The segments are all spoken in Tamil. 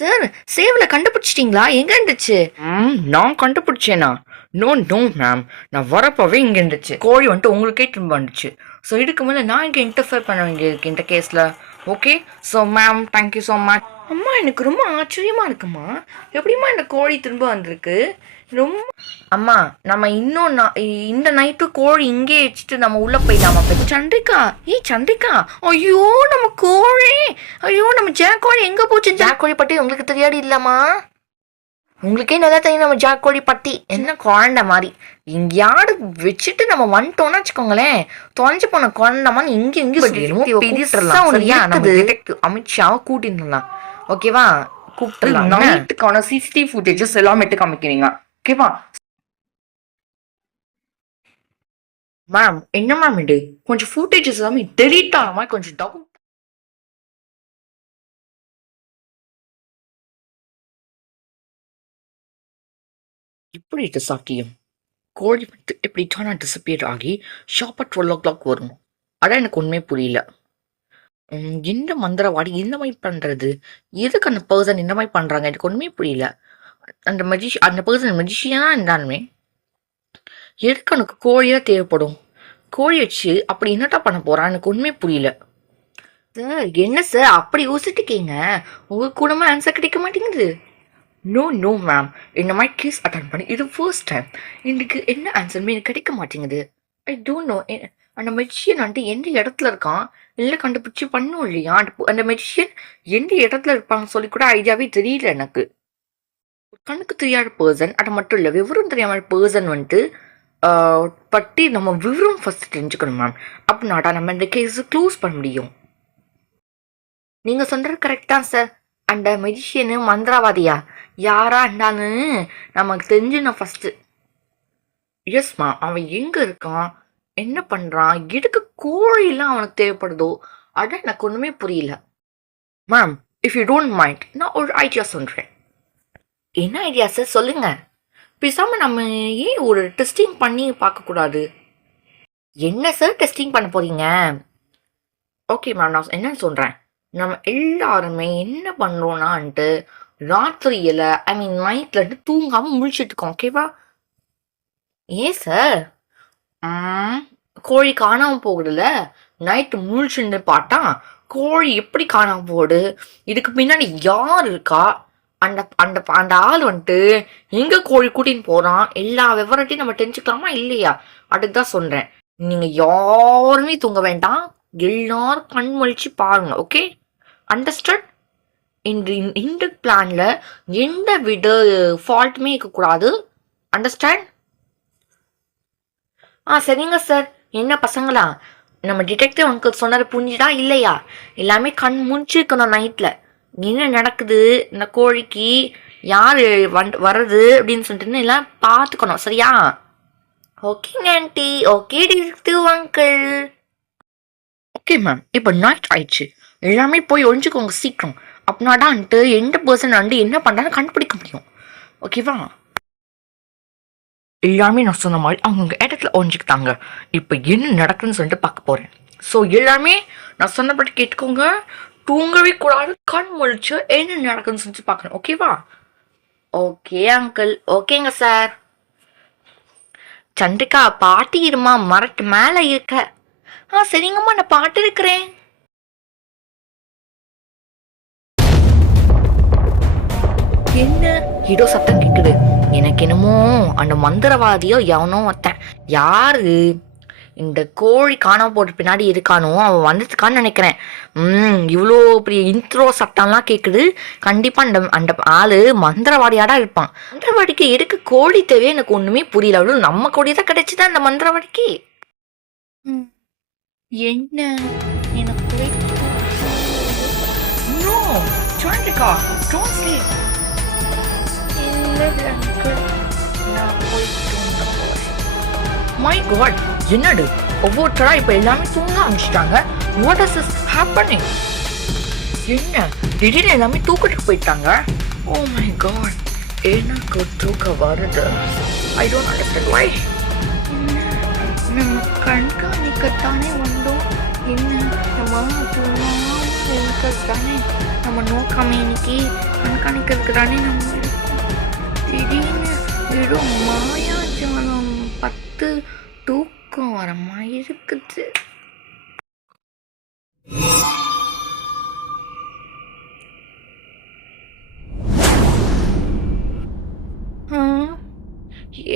சார், சேவல கண்டுபிடிச்சிட்டீங்களா? எங்க இருந்துச்சு? நான் கண்டுபிடிச்சேனா? நோ நோ மேம், நான் வரப்பவே இங்கே இருந்துச்சு. கோழி வந்துட்டு உங்களுக்கே திரும்ப வந்துச்சு. ஸோ இதுக்கு மேலே நான் இங்கே இன்டர்ஃபியர் பண்ண வேண்டியிருக்கு இந்த கேஸில். Okay, so ma'am thank you so much. அம்மா, எனக்கு ரொம்ப ஆச்சரியமா இருக்குமா. எப்படிம்மா இந்த கோழி திரும்ப வந்திருக்கு? ரொம்ப அம்மா, நம்ம இன்னும் இந்த நைட்டு கோழி இங்கே வச்சுட்டு நம்ம உள்ளே போயிடலாமா? சந்திரிகா, சந்திரிகா, ஐயோ நம்ம கோழி, ஐயோ நம்ம ஜாக்கோழி எங்க போச்சு? ஜாக்கோழி பற்றி உங்களுக்கு தெரியாது இல்லாமா? உங்களுக்கே நல்லா தெரியும் நம்ம ஜாக்கோழி பற்றி. என்ன குழந்தை மாதிரி எங்கேயாவது வச்சுட்டு நம்ம வந்துட்டோம்னு வச்சுக்கோங்களேன், தொலைஞ்சு போன குழந்தை மாதிரி இங்கே அமித்ஷாவை கூட்டிட்டு ஓகேவா? கூப்பிட்டுலாம் நைட்டுக்கான சிசிடிவி ஃபுட்டேஜஸ் எல்லாம் எடுத்து காமிக்கிறீங்க. ஓகேவா மேம்? என்ன மேம் இது? கொஞ்சம் ஃபுட்டேஜஸ் எல்லாமே டெலீட் ஆன மாதிரி கொஞ்சம் டவுன். இப்படி இது சாத்தியம்? கோழி வந்து எப்படி தானே டிசப்பியர் ஆகி ஷாப் அட் 12 o'clock வரும்? அதான் எனக்கு உண்மையே புரியல. எந்த மந்திரவாடி இந்த மாதிரி பண்ணுறது? எதுக்கு அந்த பர்சன் இந்த மாதிரி பண்ணுறாங்க? எனக்கு ஒன்றுமே புரியல. அந்த பர்சன் மெஜிஷியனாக இருந்தாலுமே எதுக்கு எனக்கு கோழியாக தேவைப்படும்? கோழி வச்சு அப்படி என்னட்டா பண்ண போகிறான்? எனக்கு ஒன்றுமே புரியல. சார், என்ன சார் அப்படி யோசிச்சுட்டீங்க? உங்கள் கூடமா ஆன்சர் கிடைக்க மாட்டேங்குது. நோ நோ மேம், இந்த மாதிரி கேஸ் அட்டன் பண்ணி இது ஃபர்ஸ்ட் டைம். இன்னைக்கு என்ன ஆன்சருமே எனக்கு கிடைக்க மாட்டேங்குது. I don't know. அந்த மெஜிஷியன் வந்துட்டு எந்த இடத்துல இருக்கான் இல்லை கண்டுபிடிச்சி பண்ணும் இல்லையா? அந்த மெஜிஷியன் எந்த இடத்துல இருப்பான்னு சொல்லி கூட ஐடியாவே தெரியல எனக்கு. கண்ணுக்கு தெரியாத பர்சன், அது மட்டும் இல்லை விவரம் தெரியாமல் பர்சன் வந்துட்டு பற்றி நம்ம விவரம் ஃபர்ஸ்ட் தெரிஞ்சுக்கணும் மேம். அப்படின்னாடா நம்ம இந்த கேஸை க்ளோஸ் பண்ண முடியும். நீங்கள் சொல்கிறது கரெக்ட் தான் சார். அந்த மெஜிஷியனு மந்திரவாதியா யாரா இருந்தாலும் நமக்கு தெரிஞ்சுணும் ஃபஸ்ட்டு. எஸ்மா, அவன் எங்கே இருக்கான், என்ன பண்ணுறான், எதுக்கு கோழிலாம் அவனுக்கு தேவைப்படுதோ, அதான் எனக்கு ஒன்றுமே புரியல. Ma'am, if you don't mind, நான் ஒரு ஐடியா சொல்கிறேன். என்ன ஐடியா சார்? சொல்லுங்கள். பேசாமல் நம்ம ஏன் ஒரு டெஸ்டிங் பண்ணி பார்க்கக்கூடாது? என்ன சார் டெஸ்டிங் பண்ண போகிறீங்க? ஓகே மேம், நான் என்ன சொல்கிறேன், நம்ம எல்லாருமே என்ன பண்ணுறோன்னான்ட்டு ராத்திரியில் நைட்டில் தூங்காமல் முழிச்சிட்டு இருக்கோம். ஓகேவா? ஏன் சார்? கோழி காணாமல் போகுதுல்ல, நைட்டு முழிச்சுன்னு பார்த்தா கோழி எப்படி காணாமல் போகுது, இதுக்கு பின்னாடி யார் இருக்கா, அந்த அந்த அந்த ஆள் வந்துட்டு எங்கே கோழி கூட்டின்னு போகிறான், எல்லா விவரத்தையும் நம்ம தெரிஞ்சுக்கலாமா இல்லையா? அதுக்கு தான் சொல்கிறேன். நீங்கள் யாருமே தூங்க வேண்டாம், எல்லாரும் கண் முழிச்சு பாருங்க. Okay, understand? இந்த பிளானில் எந்த வித ஃபால்ட்டுமே இருக்கக்கூடாது. அண்டர்ஸ்டாண்ட்? சரிங்க சார். என்ன பசங்களா, நம்ம டிடெக்டிவ் அங்கிள் சொன்னது புரிஞ்சுதா இல்லையா? எல்லாமே கண் முழிச்சிருக்கணும் நைட்டில். என்ன நடக்குது, இந்த கோழிக்கு யார் வர்றது அப்படின்னு சொல்லிட்டு எல்லாம் பார்த்துக்கணும். சரியா? ஓகேங்க aunty. Okay detective uncle. Okay ma'am, இப்போ நைட் ஆயிடுச்சு, எல்லாமே போய் ஒழிஞ்சுக்கோங்க சீக்கிரம். அப்படின்னாடான்ட்டு எந்த பர்சன் வந்து என்ன பண்ணுறான்னு கண்டுபிடிக்க முடியும். ஓகேவா? எல்லாமே நான் சொன்ன மாதிரி அவங்க இடத்துல ஒழிஞ்சுக்கிட்டாங்க. இப்போ என்ன நடக்குதுன்னு சொல்லிட்டு பார்க்க போகிறேன். ஸோ எல்லாமே நான் சொன்னபடி கேட்டுக்கோங்க, தூங்கவே கூடாது, கண் முழிச்சு என்ன நடக்குதுன்னு சொல்லிட்டு பார்க்கணும். ஓகேவா? Okay uncle. ஓகேங்க சார். சந்திரிகா, பாட்டி இருமா, மரட்டு மேலே இருக்க. சரிங்கம்மா, நான் பாட்டு இருக்கிறேன். என்ன ஏதோ சத்தம் கேட்குது? எனக்கு என்னமோ அந்த மந்திரவாதியோ எவனோ ஒருத்தன், யாரு இந்த கோழி காணாம போட்டு பின்னாடி இருக்கானோ அவன் வந்துட்டுக்கான்னு நினைக்கிறேன். இவ்வளோ பெரிய இன்ட்ரோ சட்டம்லாம் கேட்குது. கண்டிப்பாக அந்த அந்த ஆள் மந்திரவாதியாடா இருப்பான். மந்திரவாடிக்கு எதுக்கு கோழி தேவையே எனக்கு ஒன்றுமே புரியல. அவ்வளோ நம்ம கோழி தான் கிடைச்சிதான் அந்த மந்திரவாடிக்கு. என்ன எனக்கு மை காட், என்னடு ஒவ்வொருத்தரா இப்போ எல்லாமே தூங்க ஆரம்பிச்சிட்டாங்க. What is this happening? என்ன திடீர்னு எல்லாமே தூக்கிட்டு போயிட்டாங்க? ஓ மை காட், எனக்கு தூக்க வருது. I don't understand why. நம்ம கண்காணிக்கத்தானே வந்தோம். என்ன நம்ம இன்கஸ் தானே நம்ம நோக்காம இன்னைக்கு கண்காணிக்கிறதுக்கு தானே நம்ம இருக்கோம். திடீர்னு ஏதோ மாயாஜாலம் பத்து தூக்கம் வர மாதிரி இருக்குது.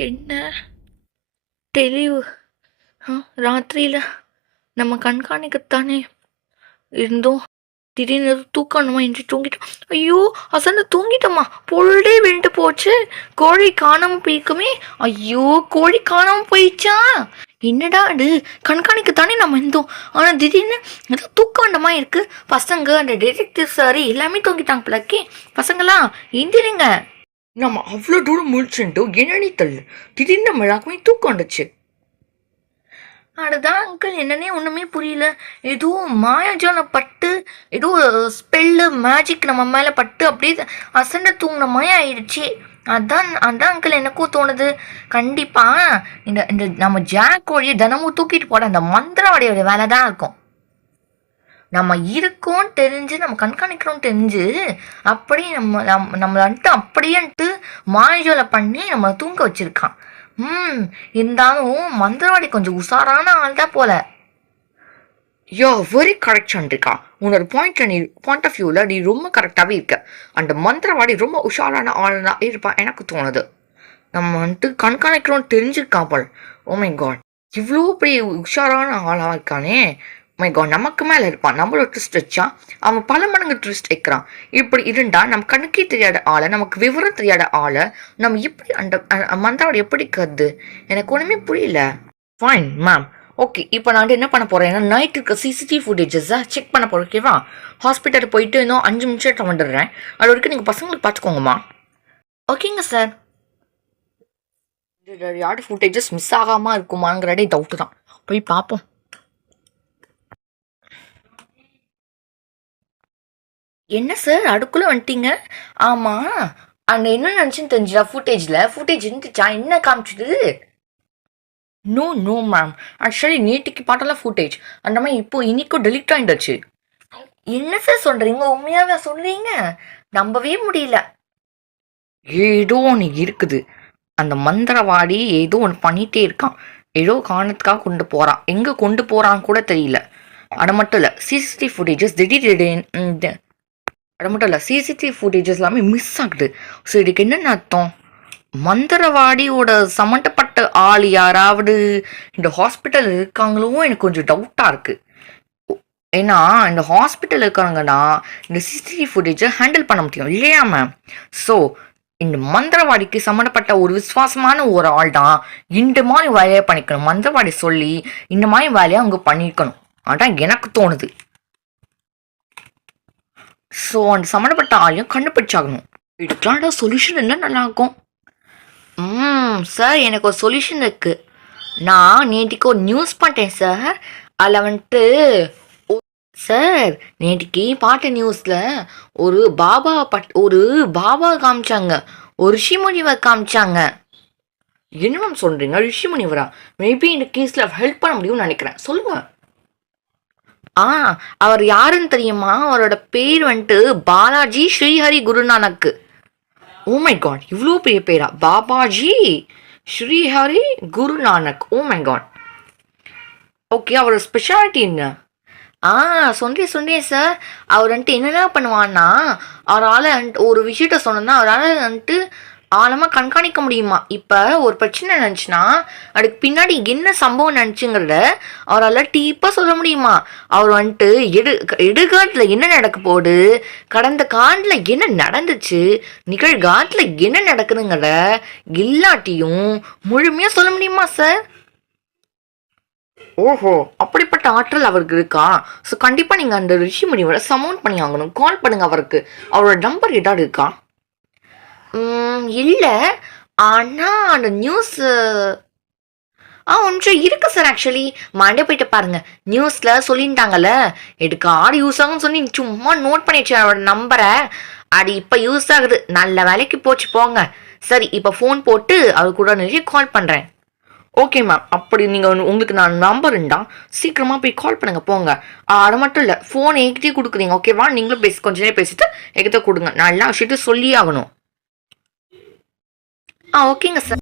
என்ன தெளிவு, ராத்திரியில் நம்ம கண்காணிக்கத்தானே இருந்தோம். திடீர்னு தூக்கணுமா என்று தூங்கிட்டோம். ஐயோ அசந்து தூங்கிட்டோமா, பொழுதே விழுந்து போச்சு. கோழி காணாமல் போயிருக்குமே. ஐயோ கோழி காணாமல் போயிடுச்சா? என்னடா அது, கண்காணிக்கத்தானே நம்ம இருந்தோம். ஆனால் திடீர்னு ஏதோ தூக்கம் வந்தமா இருக்கு. பசங்க அந்த டிடெக்டிவ் சார் எல்லாமே தூங்கிட்டாங்க பிள்ளைக்கே. பசங்களா எந்திரிங்க. நம்ம அவ்வளோ தூரம் முழிச்சுட்டு என்னன்னு தெரியல, திடீர்னு நம்ம எல்லாருக்குமே தூக்கம் வந்துச்சு. அதுதான் அங்கிள், என்னன்னே ஒன்றுமே புரியல. ஏதோ மாயாஜாலம் பட்டு, ஏதோ ஸ்பெல்லு மேஜிக் நம்ம மேலே பட்டு அப்படியே அசண்ட தூங்கின மாதிரி ஆயிடுச்சு. அதான் அங்கிள் எனக்கும் தோணுது. கண்டிப்பாக இந்த இந்த நம்ம ஜாக் கோழியை தினமும் தூக்கிட்டு போட அந்த மந்திரவாடியோட வேலை தான் இருக்கும். நம்ம இருக்கோன்னு தெரிஞ்சு, நம்ம கண்காணிக்கிறோன்னு தெரிஞ்சு அப்படியே நம்மளை வந்துட்டு அப்படியேன்ட்டு மாயாஜாலம் பண்ணி நம்மளை தூங்க வச்சிருக்கான். இருந்தாலும் மந்திரவாடி கொஞ்சம் உஷாரான ஆள் தான் போல. யோ வெரி கரெக்ட் சந்திரிகா. உன்னோட பாயிண்ட் ஆஃப் வியூவில் நீ ரொம்ப கரெக்டாகவே இருக்க. அந்த மந்திரவாடி ரொம்ப உஷாரான ஆள் தான் இருப்பான் எனக்கு தோணுது. நம்ம வந்துட்டு கண்காணிக்கிறோன்னு தெரிஞ்சிருக்கான் போல். ஓ மை காட், இவ்வளோ பெரிய உஷாரான ஆளாக இருக்கானே. மை காட், நமக்கு மேலே இருப்பான். நம்மளோட ட்விஸ்ட் வச்சா அவன் பல மடங்கு ட்விஸ்ட் வைக்கிறான். இப்படி இருந்தால் நம்ம கணக்கே தெரியாத ஆளை, நமக்கு விவரம் தெரியாத ஆளை நம்ம இப்படி அந்த மந்திரவாடி எப்படி கருது? எனக்கு ஒன்றுமே புரியல. Fine ma'am, okay. இப்போ நான் என்ன பண்ண போகிறேன்னா, நைட் இருக்க சிசிடிவி ஃபுட்டேஜஸை செக் பண்ண போகிறேன். ஓகேவா? ஹாஸ்பிட்டல் போயிட்டு இன்னும் 5 நிமிஷம் வந்துடுறேன். அது வரைக்கும் நீங்கள் பசங்களுக்கு பார்த்துக்கோங்கம்மா. ஓகேங்க சார். யாரோட ஃபுட்டேஜஸ் மிஸ் ஆகாமல் இருக்குமாங்கிறதே டவுட்டு தான். போய் பார்ப்போம். என்ன சார் அதுக்குள்ளே வந்துட்டீங்க? ஆமாம், அங்கே என்ன நினச்சின்னு தெரிஞ்சுடா. ஃபுட்டேஜ் இருந்துச்சா? என்ன காமிச்சுது? நோ மேம், ஆக்சுவலி நேற்றுக்கு பாட்டெல்லாம் ஃபுட்டேஜ் அந்த மாதிரி இப்போ இன்னைக்கும் டெலிட் ஆகிடுச்சு. என்ன சார் சொல்கிறீங்க? உண்மையாகவே சொல்கிறீங்க? நம்பவே முடியல. ஏதோ ஒன்று இருக்குது. அந்த மந்திரவாடி ஏதோ ஒன்று பண்ணிகிட்டே இருக்கான். ஏதோ காரணத்துக்காக கொண்டு போகிறான். எங்கே கொண்டு போகிறான்னு கூட தெரியல. அது மட்டும் இல்லை, சிசிடிவி ஃபுட்டேஜஸ் சிசிடிவி ஃபுட்டேஜஸ் எல்லாமே மிஸ் ஆகுது. ஸோ இதுக்கு என்னென்ன அர்த்தம்? மந்திரவாடியோட சம்மந்தப்பட்ட ஆள் யாராவது இந்த ஹாஸ்பிட்டல் இருக்காங்களோ எனக்கு கொஞ்சம் டவுட்டாக இருக்குது. ஏன்னா இந்த ஹாஸ்பிட்டல் இருக்காங்கன்னா இந்த சிசிடிவி ஃபுட்டேஜை ஹேண்டில் பண்ண முடியும் இல்லையா மேம்? ஸோ இந்த மந்திரவாடிக்கு சம்மந்தப்பட்ட ஒரு விசுவாசமான ஒரு ஆள் தான் இந்த மாதிரி வேலையை பண்ணிக்கணும். மந்திரவாடி சொல்லி இந்த மாதிரி வேலையை அவங்க பண்ணியிருக்கணும். அதான் எனக்கு தோணுது. ஸோ அந்த சம்மந்தப்பட்ட ஆளையும் கண்டுபிடிச்சாகணும். இதுக்கெல்லாம் சொல்யூஷன் என்ன நல்லாயிருக்கும்? சார், எனக்கு ஒரு சொல்யூஷன் இருக்குது. நான் நேற்றுக்கு ஒரு நியூஸ் பார்த்தேன் சார். அதில் வந்துட்டு சார், நேற்றுக்கு பாட்ட நியூஸில் ஒரு பாபா காமிச்சாங்க, ஒரு ரிஷி முனிவர் காமிச்சாங்க. என்ன மேம் சொல்கிறீங்க? ரிஷி முனிவரா? மேபி இந்த கேஸில் ஹெல்ப் பண்ண முடியும்னு நினைக்கிறேன். சொல்லுங்கள். அவர் யாருன்னு தெரியுமா? அவரோட பேர் வந்துட்டு Balaji Srihari Guru Nanak. Oh my God, இவ்வளோ பெரிய பேரா? Babaji Srihari Guru Nanak. Oh my God. Okay, அவரோட ஸ்பெஷாலிட்டி என்ன? சொன்னேன் சார். அவர் வந்துட்டு என்னென்ன பண்ணுவான்னா, அவரால் ஒரு விஷயத்த சொன்னோன்னா அவரால் வந்துட்டு ஆழமாக கண்காணிக்க முடியுமா. இப்போ ஒரு பிரச்சனை நினச்சுன்னா அதுக்கு பின்னாடி என்ன சம்பவம் நினச்சிங்கிறத அவரால் டீப்பாக சொல்ல முடியுமா. அவர் வந்துட்டு எதிர்காலத்தில் என்ன நடக்க போகுது, கடந்த காலத்தில் என்ன நடந்துச்சு, நிகழ்காலத்தில் என்ன நடக்குதுங்கிறத எல்லாத்தையும் முழுமையாக சொல்ல முடியுமா சார்? ஓஹோ, அப்படிப்பட்ட ஆற்றல் அவருக்கு இருக்கா? ஸோ கண்டிப்பாக நீங்கள் அந்த ரிஷி முனிவரை சமௌண்ட் பண்ணி ஆகணும். கால் பண்ணுங்கள் அவருக்கு. அவரோட நம்பர் ஏதாவது இருக்கா? இல்லை, ஆனால் அந்த நியூஸ் ஒன்றும் இருக்கு சார். ஆக்சுவலி மண்டே போயிட்டு பாருங்க, நியூஸில் சொல்லிட்டாங்கல்ல எடுக்க ஆடு யூஸ் ஆகும்னு சொல்லி சும்மா நோட் பண்ணி வச்சு அவரோட நம்பரை. அது இப்போ யூஸ் ஆகுது. நல்ல வேலைக்கு போச்சு போங்க. சரி, இப்போ ஃபோன் போட்டு அவர் கூட நிறைய கால் பண்ணுறேன். ஓகே மேம், அப்படி நீங்கள் உங்களுக்கு நான் நம்பருண்டா சீக்கிரமாக போய் கால் பண்ணுங்க போங்க. அது மட்டும் இல்லை, ஃபோன் என்கிட்டயே கொடுக்குறீங்க ஓகேவா? நீங்களும் கொஞ்ச நேரம் பேசிட்டு என்கிட்ட கொடுங்க. நான் எல்லா விஷயத்தையும் சொல்லியே ஆகணும். ஓகேங்க சார்.